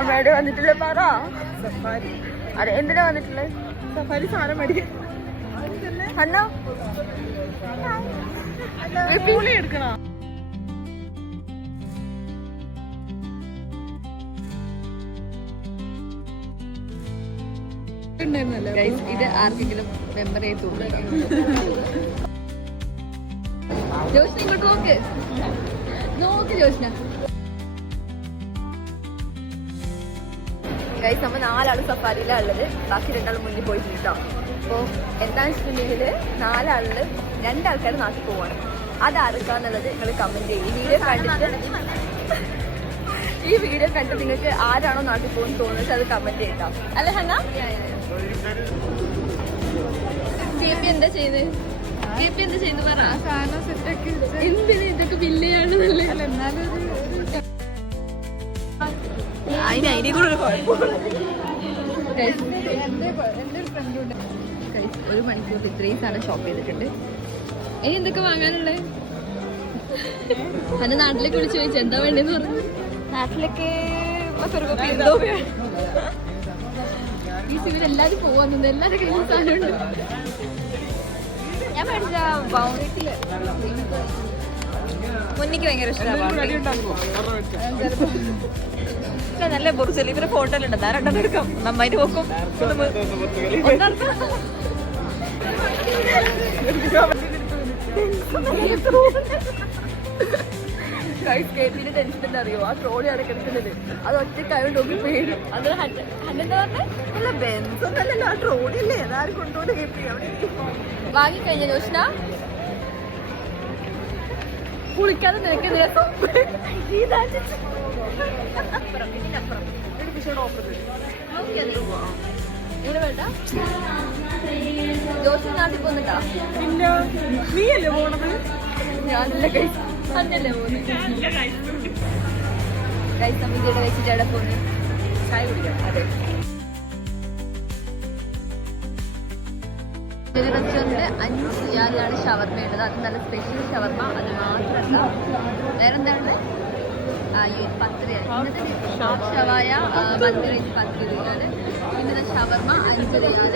അമ്മയുടെ വന്നിട്ടുള്ള പറ സഫാരി. അതെ, എന്തിനാ വന്നിട്ടുള്ളത്? സഫാരി സാധനം മേടിക്കാൻ. അണ്ണാ എടുക്കണോ? ഇത് ആർക്കെങ്കിലും മെമ്മറി ആയി തോന്നുന്നു. ജോഷ്ന ഇങ്ങോട്ട് നോക്ക് നോക്ക് ജോഷ്ന. ഗൈസ്, നമ്മൾ 4 ആള് സഫാരിയിലാണ് ഉള്ളത്. ബാക്കി 2 ആൾ മുന്നിൽ പോയിട്ടോ. അപ്പോൾ എന്താണെന്ന് വെച്ചിട്ടുണ്ടെങ്കിൽ 4 ആളില് 2 ആൾക്കാർ നാട്ടിൽ പോവാണ്. അതാർക്കാന്നുള്ളത് നിങ്ങൾ കമന്റ് ചെയ്യും. ഈ വീഡിയോ കണ്ട് നിങ്ങൾക്ക് ആരാണോ നാട്ടിൽ പോകുന്ന തോന്നുന്നത് അത് കമന്റ് ചെയ്യട്ടോ. അല്ലേ ഹന്ന? KP എന്താ ചെയ്യുന്നത്? KP എന്താ ചെയ്യുന്നത് പറ. എന്തിനാ ഇതൊക്കെ ബില്ലാണ്? അതിനെ കൂടെ ഒരു മണിക്കൂർ ഇത്രയും സാധനം ഷോപ്പ് ചെയ്തിട്ടുണ്ട്. ഇനി എന്തൊക്കെ വാങ്ങാനുള്ളത്? അന്ന് നാട്ടിലേക്ക് വിളിച്ചു ചോദിച്ചു എന്താ വേണ്ടതെന്ന് പറഞ്ഞു. നാട്ടിലേക്ക് ഇവരെല്ലാരും പോവാന്നുണ്ട്. എല്ലാരും കയ്യിൽ സാധനമുണ്ട്. ഞാൻ മേടിച്ച ബൗണ്ടിട്ടില് മുന്നിക്ക് ഭയങ്കര ഇഷ്ടമാണ്. നല്ല പൊറിച്ചല് ഇവരെ ഫോട്ടോയിലുണ്ട്. ഞാൻ 2 എടുക്കാം. നന്നായിട്ട് നോക്കും. KPന്റെ ടെൻഷൻ എന്താ അറിയോ? ആ ട്രോളി അവിടെ കിടക്കുന്നത് അത് ഒറ്റക്കായോണ്ട് നോക്കി പേടി. അത് ഹന്നെന്താ പറഞ്ഞ ബെൻസൊന്നല്ലല്ലോ, ആ ട്രോളി അല്ലേ, അതാരും കൊണ്ടുപോയി KP വാങ്ങിക്കഴിഞ്ഞ ജോഷ്ന കുളിക്കാതെ നിനക്ക് വേണ്ട. ജോഷ്ന നാട്ടിൽ പോന്നിട്ടാ? നീയല്ലേ പോണത്? ഞാനല്ല കഴിച്ചു. അന്നല്ലേ പോകുന്നത്. വിജയുടെ വെച്ചിട്ട് അവിടെ പോകുന്നു. ചായ കുടിക്കാം. അതെ, റെസ്റ്റോറൻറ്റില് 5 റിയാലിലാണ് ഷവർമ ഉള്ളത്. അത് നല്ല സ്പെഷ്യൽ ഷവർമ. അത് മാത്രമല്ല വേറെ എന്താണ്? 10 റിയാൽ. ഇന്നത്തെ ഷവായ 10 റിയാൽ, 10 റിയാൽ. ഇന്നത്തെ ഷവർമ 5 റിയാൽ.